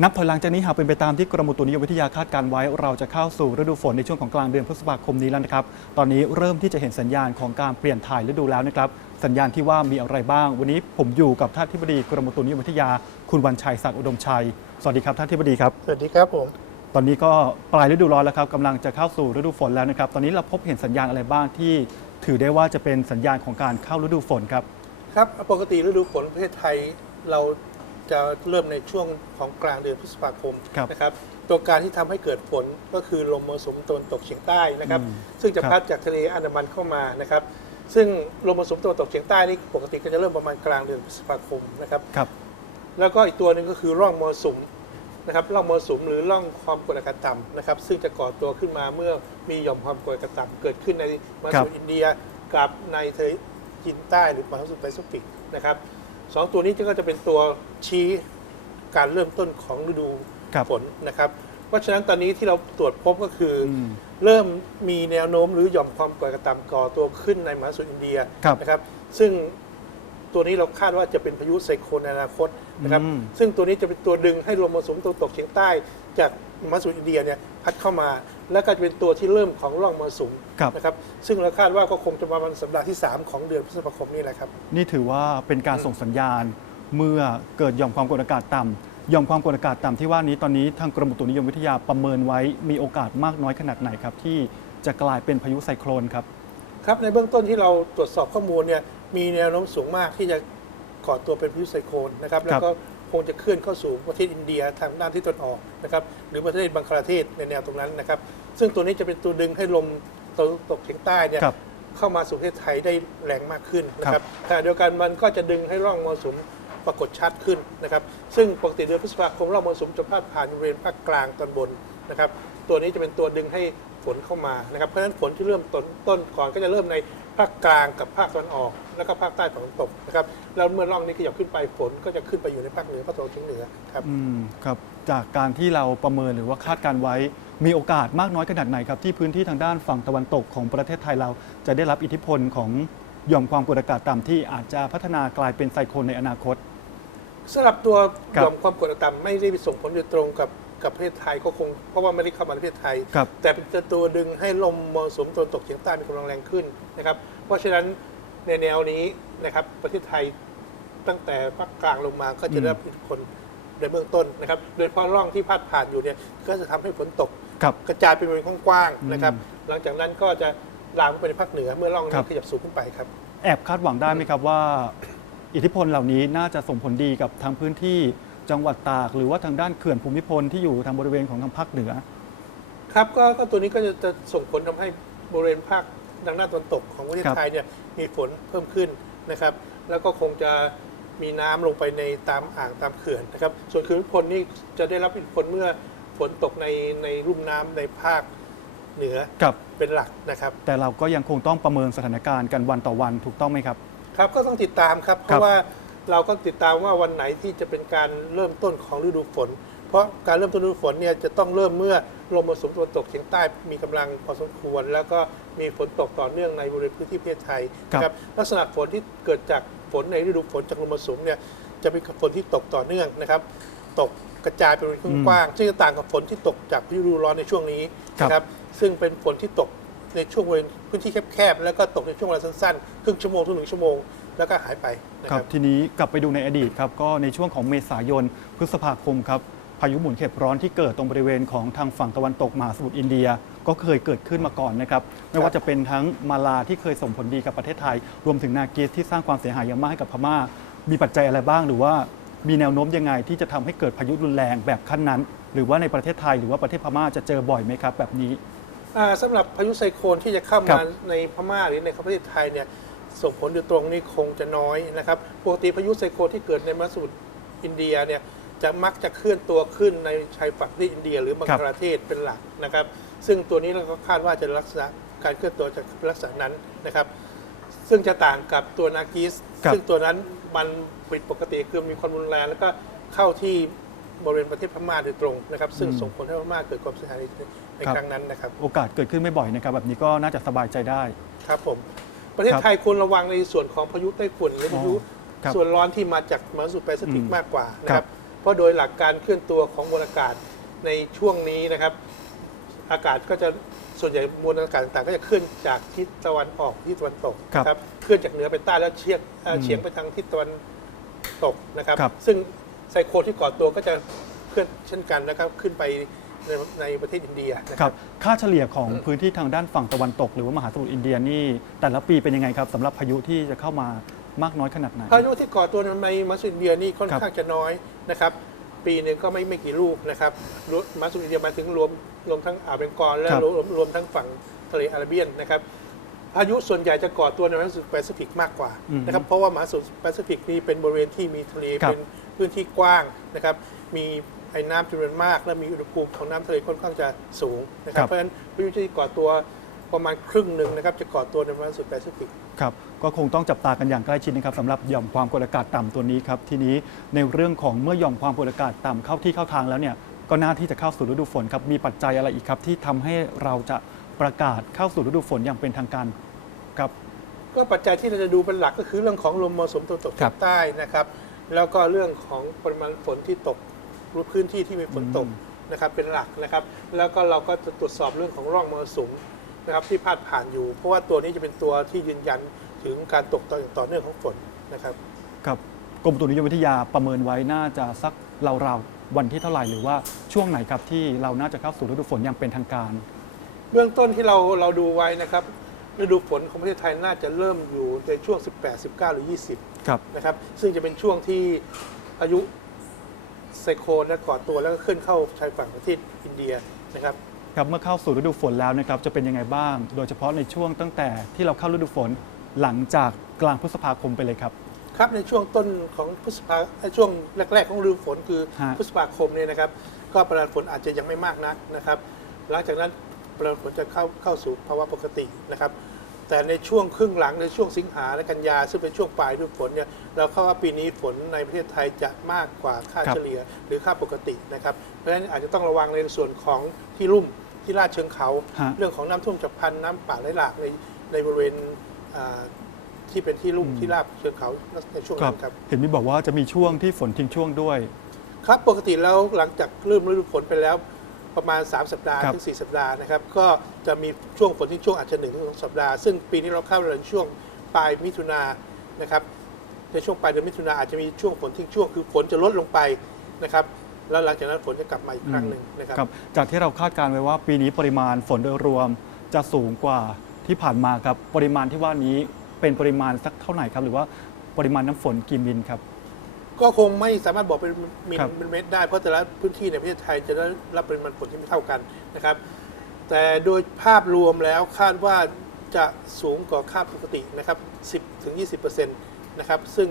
นับถอยหลังจากนี้หากเป็นไปตามที่กรมอุตุนิยมวิทยาคาดการไว้ เราจะเข้าสู่ฤดูฝนในช่วงของกลางเดือนพฤษภาคมนี้แล้วนะครับ ตอนนี้เริ่มที่จะเห็นสัญญาณของการเปลี่ยนถ่ายฤดูแล้วนะครับ สัญญาณที่ว่ามีอะไรบ้าง วันนี้ผมอยู่กับท่านทิบดีกรมอุตุนิยมวิทยา คุณวันชัยศักดิ์อุดมชัย สวัสดีครับท่านทิบดีครับ สวัสดีครับผม ตอนนี้ก็ปลายฤดูร้อนแล้วครับกำลังจะเข้าสู่ฤดูฝนแล้วนะครับ ตอนนี้เราพบเห็นสัญญาณอะไรบ้างที่ ถือได้ว่าจะเป็นสัญญาณของการเข้าฤดูฝนครับ ครับ ปกติฤดูฝนประเทศไทยเรา จะเริ่มในช่วงของกลางเดือนพฤษภาคมครับนะครับตัวการที่ทำให้เกิดฝนก็คือลมมรสุมตะวันตกเฉียงใต้นะครับอืมซึ่งจะครับพัดจากทะเลอันดามันเข้ามานะครับ ซึ่งลมมรสุมตะวันตกเฉียงใต้นี่ปกติก็จะเริ่มประมาณกลางเดือนพฤษภาคมนะครับครับ แล้วก็อีกตัวหนึ่งก็คือร่องมรสุมนะครับร่องมรสุมหรือร่องความกดอากาศต่ำนะครับ ซึ่งจะก่อตัวขึ้นมาเมื่อมีหย่อมความกดอากาศต่ำเกิดขึ้นในมหาสมุทรอินเดียกับในทะเลจีนใต้หรือมหาสมุทรแปซิฟิกนะครับ สองตัวนี้ก็จะเป็นตัวชี้การเริ่มต้นของฤดูครับฝนนะครับ เพราะฉะนั้นตอนนี้ที่เราตรวจพบก็คืออมเริ่มมีแนวโน้มหรือหย่อมความกดอากาศต่ำก่อตัวขึ้นในมหาสมุทรอินเดียครับนะครับ ซึ่งตัวนี้เราคาดว่าจะเป็นพายุไซโคลนในอนาคตนะครับอืมซึ่งตัวนี้จะเป็นตัวดึงให้ลมมรสุมตะวันตกเฉียงใต้จาก มหาสมุทรอินเดียเนี่ยพัดเข้ามา แล้วก็จะเป็นตัวที่เริ่มของร่องมรสุมครับ นะครับซึ่งเราคาดว่าก็คงจะประมาณสัปดาห์ที่ 3 ของเดือนพฤษภาคมนี่แหละครับ นี่ถือว่าเป็นการส่งสัญญาณ เมื่อเกิดหย่อมความกดอากาศต่ำหย่อมความกดอากาศต่ำที่ว่านี้ตอนนี้ทางกรมอุตุนิยมวิทยาประเมินไว้มีโอกาสมากน้อยขนาดไหนครับ ที่จะกลายเป็นพายุไซโคลนครับ ครับในเบื้องต้นที่เราตรวจสอบข้อมูลเนี่ยมีแนวโน้มสูงมากที่จะก่อตัวเป็นพายุไซโคลนนะครับ แล้วก็ คงจะเคลื่อนเข้าสู่ประเทศอินเดียทางด้านที่ตะวันออกนะครับหรือประเทศบังคลาเทศในแนวตรงนั้นนะครับ ซึ่งตัวนี้จะเป็นตัวดึงให้ลมตะวันตกเฉียงใต้เนี่ยครับ เข้ามาสู่ประเทศไทยได้แรงมากขึ้นนะครับขณะเดียวกันมันก็จะดึงให้ร่องมรสุมปรากฏชัดขึ้นนะครับซึ่งปกติเดือนพฤษภาคมร่องมรสุมจะพาดผ่านบริเวณภาคกลางตอนบนนะครับตัวนี้จะเป็นตัวดึงให้ฝนเข้ามานะครับเพราะฉะนั้นฝนที่เริ่มต้นต้นก่อนก็จะเริ่มใน ภาคกลางกับภาคตะวันออก แล้วก็ภาคใต้ตะวันตกนะครับแล้วเมื่อร่องนี้ขยับขึ้นไปฝนก็จะขึ้นไปอยู่ในภาคเหนือภาคตะวันออกเฉียงเหนือครับอืมครับ จากการที่เราประเมินหรือว่าคาดการไว้ มีโอกาสมากน้อยขนาดไหนครับ ที่พื้นที่ทางด้านฝั่งตะวันตกของประเทศไทยเราจะได้รับอิทธิพลของหย่อมความกดอากาศต่ำที่อาจจะพัฒนากลายเป็นไซโคลนในอนาคต สำหรับตัวครัหบย่อมความกดอากาศต่ำไม่ได้ส่งผลโดยตรงกับ กับประเทศไทยก็คงเพราะว่าไม่ได้เข้ามาในประเทศไทย ครับ แต่เป็นตัวดึงให้ลมมรสุมตะวันตกเฉียงใต้มีกำลังแรงขึ้นนะครับ เพราะฉะนั้นในแนวนี้นะครับประเทศไทยตั้งแต่ภาคกลางลงมาก็จะได้รับอิทธิพลในเบื้องต้นนะครับ โดยเฉพาะร่องที่พาดผ่านอยู่เนี่ยก็จะทำให้ฝนตก ครับ กระจายเป็นบริเวณกว้างๆนะครับอืมหลังจากนั้นก็จะลามไปในภาคเหนือเมื่อร่องครันี้บ ขยับสูงขึ้นไปครับ แอบคาดหวังได้ไหมครับว่า อิทธิพลเหล่านี้น่าจะส่งผลดีกับทางพื้นที่ จังหวัดตาก หรือว่าทางด้านเขื่อนภูมิพลที่อยู่ทางบริเวณของทางภาคเหนือ ครับก็ก็ตัวนี้ก็จะจะส่งผลทำให้บริเวณภาคทางด้านตะวันตกของประเทศครับไทยเนี่ยมีฝนเพิ่มขึ้นนะครับ แล้วก็คงจะมีน้ำลงไปในตามอ่างตามเขื่อนนะครับ ส่วนเขื่อนภูมิพลนี่จะได้รับอิทธิพลเมื่อฝนตกในในรุ่มน้ำในภาคเหนือกับ เป็นหลักนะครับ แต่เราก็ยังคงต้องประเมินสถานการณ์กันวันต่อวันถูกต้องไหมครับ ครับก็ต้องติดตามครับ เพครับราะว่า เราก็ติดตามว่าวันไหนที่จะเป็นการเริ่มต้นของฤดูฝน เพราะการเริ่มต้นฤดูฝนเนี่ยจะต้องเริ่มเมื่อลมมรสุมตะวันตกเฉียงใต้มีกำลังพอสมควร แล้วก็มีฝนตกต่อเนื่องในบริเวณพื้นที่ประเทศไทยครับนะครับลักษณะฝนที่เกิดจากฝนในฤดูฝนจากลมมรสุมเนี่ยจะเป็นฝนที่ตกต่อเนื่องนะครับ ตกกระจายเป็นบริเวณกว้างๆซึ่งจะต่างกับฝนที่ตกจากฤดูร้อนในช่วงนี้นะครับซึ่งเป็นฝนที่ตกในช่วงบริเวณพื้นที่แคบๆแล้วก็ตกในช่วงเวลาสั้นๆครึ่งชั่วโมงถึงหนึ่งชั่วโมง แล้วก็หายไปนะคครัรับ บทีนี้กลับไปดูในอดีตครับก็ในช่วงของเมษายนพฤษภาคมครับพายุหมุนเขตร้อนที่เกิดตรงบริเวณของทางฝั่งตะวันตกมหาสมุทรอินเดีย ก็เคยเกิดขึ้นมาก่อนนะครับไม่ว่าจะเป็นทั้งมาลาที่เคยส่งผลดีกับประเทศไทย รวมถึงนาเกสที่สร้างความเสียหายอย่างมากให้กับพม่า มีปัจจัยอะไรบ้างหรือว่า มีแนวโน้มยังไงที่จะทำให้เกิดพายุรุนแรงแบบขั้นนั้น หรือว่าในประเทศไทยหรือว่าประเทศพม่าจะเจอบ่อยไหมครับแบบนี้ อ่าสำหรับพายุไซโคลนที่จะเข้าครัมาบในพม่าหรือในประเทศไทยเนี่ย ส่งผลโดยตรงนี่คงจะน้อยนะครับปกติพายุไซโคลนที่เกิดในมหาสมุทรอินเดียเนี่ยจะมักจะเคลื่อนตัวขึ้นในชายฝั่งที่อินเดีย หรือบังครับกลาเทศเป็นหลักนะครับ ซึ่งตัวนี้เราก็คาดว่าจะลักษณะการเคลื่อนตัวจะลักษณะนั้นนะครับ ซึ่งจะต่างกับตัวนากิสครับซึ่งตัวนั้นมันผิดปกติคือมีความรุนแรงแล้วก็เข้าที่บริเวณประเทศพม่าโดยตรงนะครับ ซึ่งส่งผลให้พม่าเกิดความเสียหายในในครั้งนั้นนะครับ โอกาสเกิดขึ้นไม่บ่อยนะครับ แบบนี้ก็น่าจะสบายใจได้ ครับผม ประเทศครับไทยควรระวังในส่วนของพายุไต้ฝุ่นหรือพายุครับส่วนร้อนที่มาจากมหาสมุทรแปซิฟิกอืมมากกว่านะคครัรับบเพราะโดยหลักการเคลื่อนตัวของมวลอากาศในช่วงนี้นะครับ อากาศก็จะส่วนใหญ่มวลอากาศต่างๆ ก็จะเคลื่อนจากทิศตะวันออกทิศตะวันตกครับนะครับเคลื่อนจากเหนือไปใต้แล้วเฉียงเอ่ออมเฉียงไปทางทิศตะวันตกนะครับครับซึ่งไซโคลนที่ก่อตัวก็จะเคลื่อนเช่นกันนะครับ ขึ้นไป ในในประเทศอินเดียนะคครัรับบ ค่าเฉลี่ยของพื้นที่ทางด้านฝั่งตะวันตก หรือว่ามหาสมุทรอินเดียนี่ แต่ละปีเป็นยังไงครับสำหรับพายุที่จะเข้ามามากน้อยขนาดไหน พายุที่ก่อตัวในมาสุอินเดียนี่ค่อนครับ ข้างจะน้อยนะครับ ปีหนึ่งก็ไม่ไม่กี่ลูกนะครับรวมมาสุอินเดียหมายถึงรวมรวมทั้งอ่าวเบงกอลและครับรวมรวมทั้งฝั่งทะเลอาระเบียนนะครับพายุส่วนใหญ่จะก่อตัวในมหาสมุทรแปซิฟิกมากกว่าอืมนะครับเพราะว่ามหาสมุทรแปซิฟิกนี่เป็นบริเวณที่มีทะเลครับ เป็นพื้นที่กว้างนะครับมี ไอ้น้ำจำนวนมาก และมีอุณหภูมิของน้ำทะเลค่อนข้างจะสูงนะครับเพราะฉะนั้นพายุที่ก่อตัวประมาณครึ่งหนึ่งนะครับจะก่อตัวในมหาสมุทรแปซิฟิก ครับก็คงต้องจับตากันอย่างใกล้ชิดนะครับสำหรับหย่อมความกดอากาศต่ำตัวนี้ครับทีนี้ในเรื่องของเมื่อหย่อมความกดอากาศต่ำเข้าที่เข้าทางแล้วเนี่ยก็น่าที่จะเข้าสู่ฤดูฝนครับมีปัจจัยอะไรอีกครับ ที่ทำให้เราจะประกาศเข้าสู่ฤดูฝนอย่างเป็นทางการครับ ก็ปัจจัยที่เราจะดูเป็นหลักก็คือเรื่องของลมมรสุมตะวันตกครัเฉีบยงใต้นะครับ แล้วก็เรื่องของปริมาณฝนที่ตก พื้นที่ที่มีฝนตกอืมนะครับเป็นหลักนะครับ แล้วก็เราก็จะตรวจสอบเรื่องของร่องมรสุมนะครับที่พาดผ่านอยู่ เพราะว่าตัวนี้จะเป็นตัวที่ยืนยันถึงการตกต่ออย่างต่อเนื่องของฝนนะครับครับกรมอุตุนิยมวิทยาประเมินไว้น่าจะสักราวๆวันที่เท่าไหร่หรือว่าช่วงไหนครับที่เราน่าจะเข้าสู่ฤดูฝนอย่างเป็นทางการ เบื้องต้นที่เราเราดูไว้นะครับฤดูฝนของประเทศไทยน่าจะเริ่มอยู่ในช่วง 18 19 หรือ 20 ครับนะครับ ซึ่งจะเป็นช่วงที่พายุ ไซโคลนและก่อตัวแล้วก็ขึ้นเข้าชายฝั่งประเทศอินเดียนะครับครับเมื่อเข้าสู่ฤดูฝนแล้วนะครับจะเป็นยังไงบ้าง โดยเฉพาะในช่วงตั้งแต่ที่เราเข้าฤดูฝนหลังจากกลางพฤษภาคมไปเลยครับ ครับในช่วงต้นของพฤษภาเอ่อช่วงแรก ๆ ของฤดูฝนคือฮะ พฤษภาคมเนี่ยนะครับ ก็ปริมาณฝนอาจจะยังไม่มากนักนะครับ หลังจากนั้นปริมาณฝนจะเข้าเข้าสู่ภาวะปกตินะครับ แต่ในช่วงครึ่งหลังในช่วงสิงหาและกันยาซึ่งเป็นช่วงปลายฤดูฝนเนี่ยเราเข้าว่าปีนี้ฝนในประเทศไทยจะมากกว่าค่าครับเฉลี่ยหรือค่าปกตินะครับเพราะฉะนั้นอาจจะต้องระวังในส่วนของที่ลุ่มที่ลาดเชิงเขาฮะเรื่องของน้ำท่วมฉับพลันน้ำป่าไหลหลากในในบริเวณอ่าที่เป็นที่ลุ่มอืมที่ราบเชิงเขาในช่วงครับนั้นครับเห็นมีบอกว่าจะมีช่วงที่ฝนทิ้งช่วงด้วย ครับปกติแล้วหลังจากเริ่มฤดูฝนไปแล้ว ประมาณ 3 สัปดาห์ครับถึง 4 สัปดาห์นะครับ ก็จะมีช่วงฝนที่ช่วงอาจจะ1นถึงสสัปดาห์ ซึ่งปีนี้เราเข้าในช่วงปลายมิถุนานะครับในช่วงปลายเดือนมิถุนาอาจจะมีช่วงฝนทิ้งช่วงคือฝนจะลดลงไปนะครับแล้วหลังจากนั้นฝนจะกลับมาอีกครั้งหนึ่งนะครับครับจากที่เราคาดการณ์ไว้ว่าปีนี้ปริมาณฝนโดยรวมจะสูงกว่าที่ผ่านมาครับปริมาณที่ว่านี้เป็นปริมาณสักเท่าไหร่ครับ หรือว่าปริมาณน้ำฝนกี่มิลครับ ก็คงไม่สามารถบอกเป็นมิลครับ เป็นเมตรได้เพราะแต่ละพื้นที่ในประเทศไทยจะได้รับปริมาณฝนที่ไม่เท่ากันนะครับ แต่โดยภาพรวมแล้วคาดว่าจะสูงกว่าค่าปกตินะครับ 10ถึง20%นะครับ ซึ่ง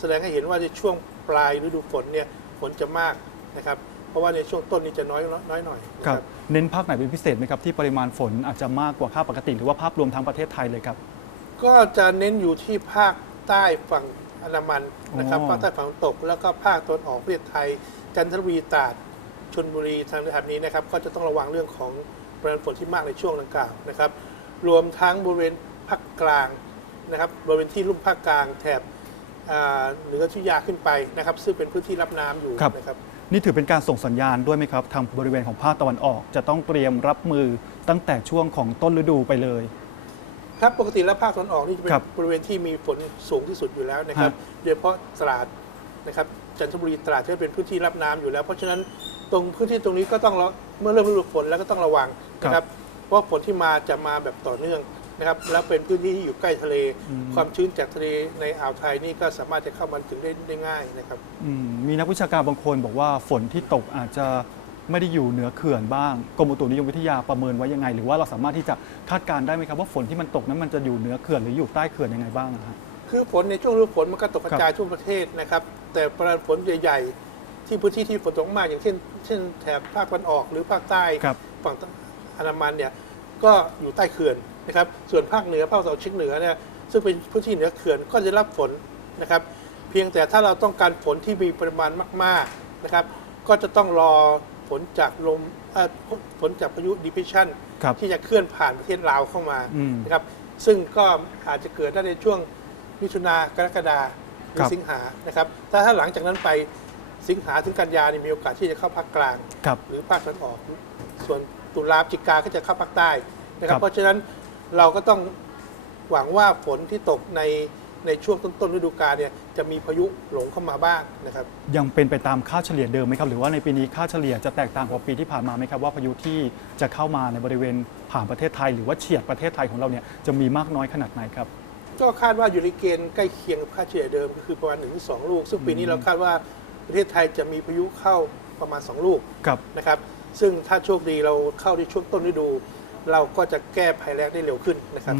แสดงให้เห็นว่าในช่วงปลายฤดูฝนเนี่ยฝนจะมากนะครับ เพราะว่าในช่วงต้นนี้จะน้อยน้อยหน่อยนะคครัรับบเน้นภาคไหนเป็นพิเศษไหมครับที่ปริมาณฝนอาจจะมากกว่าค่าปกติ หรือว่าภาพรวมทั้งประเทศไทยเลยครับ ก็จะเน้นอยู่ที่ภาคใต้ฝั่ง อันดามันนะครับอ๋อภาคใต้ฝั่งตก แล้วก็ภาคตะวันออกประเทศไทย จันทบุรีตราดชนบุรีทางแถบนี้นะครับ ก็จะต้องระวังเรื่องของปริมาณฝนที่มากในช่วงดังกล่าวนะครับ รวมทั้งบริเวณภาคกลางนะครับบริเวณที่ลุ่มภาคกลางแถบอ่าเหนือทุยาขึ้นไปนะครับ ซึ่งเป็นพื้นที่รับน้ำอยู่ครับนะครับนี่ถือเป็นการส่งสัญญาณด้วยไหมครับทางบริเวณของภาคตะวันออก จะต้องเตรียมรับมือตั้งแต่ช่วงของต้นฤดูไปเลย ครับปกติแล้วภาคตะวันออกนี่จะเป็นครับบริเวณที่มีฝนสูงที่สุดอยู่แล้วนะครับ ฮะ โดยเฉพาะตราดนะครับจันทบุรีตราดจะเป็นพื้นที่รับน้ำอยู่แล้ว เพราะฉะนั้นตรงพื้นที่ตรงนี้ก็ต้องระเมื่อเริ่มฤดูฝนแล้วก็ต้องระวังนะครับเพราะฝนที่มาจะมาแบบต่อเนื่องนะครับ แล้วเป็นพื้นที่ที่อยู่ใกล้ทะเลอืมความชื้นจากทะเลในอ่าวไทยนี่ก็สามารถจะเข้ามาถึงได้ได้ง่ายนะครับ อืมมีนักวิชาการบางคนบอกว่าฝนที่ตกอาจจะ ไม่ได้อยู่เหนือเขื่อนบ้างกรมอุตุนิยมวิทยาประเมินไว้ยังไง หรือว่าเราสามารถที่จะคาดการณ์ได้ไหมครับว่าฝนที่มันตกนั้นมันจะอยู่เหนือเขื่อนหรืออยู่ใต้เขื่อนยังไงบ้างอะฮะคือฝนในช่วงฤดูฝนมันก็ตกกระจายทั่วประเทศนะครับ แต่ปริมาณฝนใหญ่ๆ ที่พื้นที่ที่ฝนตกมากอย่างเช่น เช่นแถบภาคตะวันออกหรือภาคใต้ครับฝั่งอันดามันเนี่ยก็อยู่ใต้เขื่อนนะครับ ส่วนภาคเหนือภาคตะวันออกเฉียงเหนือเนี่ยซึ่งเป็นพื้นที่เหนือเขื่อนก็จะรับฝนนะครับ เพียงแต่ถ้าเราต้องการฝนที่มีปริมาณมาก ๆนะครับ ก็จะต้องรอ ฝนจากลมเอ่อฝนจากพายุ depression ครับ ที่จะเคลื่อนผ่านประเทศลาวเข้ามาอืมนะครับซึ่งก็อาจจะเกิดได้ในช่วงมิถุนากรกฎาหรืครัอบ สิงหานะครับถ้าถ้าหลังจากนั้นไปสิงหาถึงกันยานี่มีโอกาสที่จะเข้าภาคกลาง ครับ หรือภาคตะวันออก ส่วนตุลาพฤศจิกาก็จะเข้าภาคใต้นะคครัรับบเพราะฉะนั้นเราก็ต้องหวังว่าฝนที่ตกใน ในช่วงต้นๆฤดูกาลเนี่ยจะมีพายุหลงเข้ามาบ้างนะครับยังเป็นไปตามค่าเฉลี่ยเดิมไหมครับ หรือว่าในปีนี้ค่าเฉลี่ยจะแตกต่างกว่าปีที่ผ่านมาไหมครับว่าพายุที่จะเข้ามาในบริเวณผ่านประเทศไทย หรือว่าเฉียดประเทศไทยของเราเนี่ยจะมีมากน้อยขนาดไหนครับก็คาดว่าอยู่ในเกณฑ์ใกล้เคียงกับค่าเฉลี่ยเดิมก็คือประมาณ1นถึงสลูก ซึ่งปีนี้เราคาดว่าประเทศไทยจะมีพายุเข้าประมาณ 2 ลูกครับนะครับซึ่งถ้าโชคดีเราเข้าในช่วงต้นฤดู เราก็จะแก้ภัยแล้งได้เร็วขึ้นนะครับ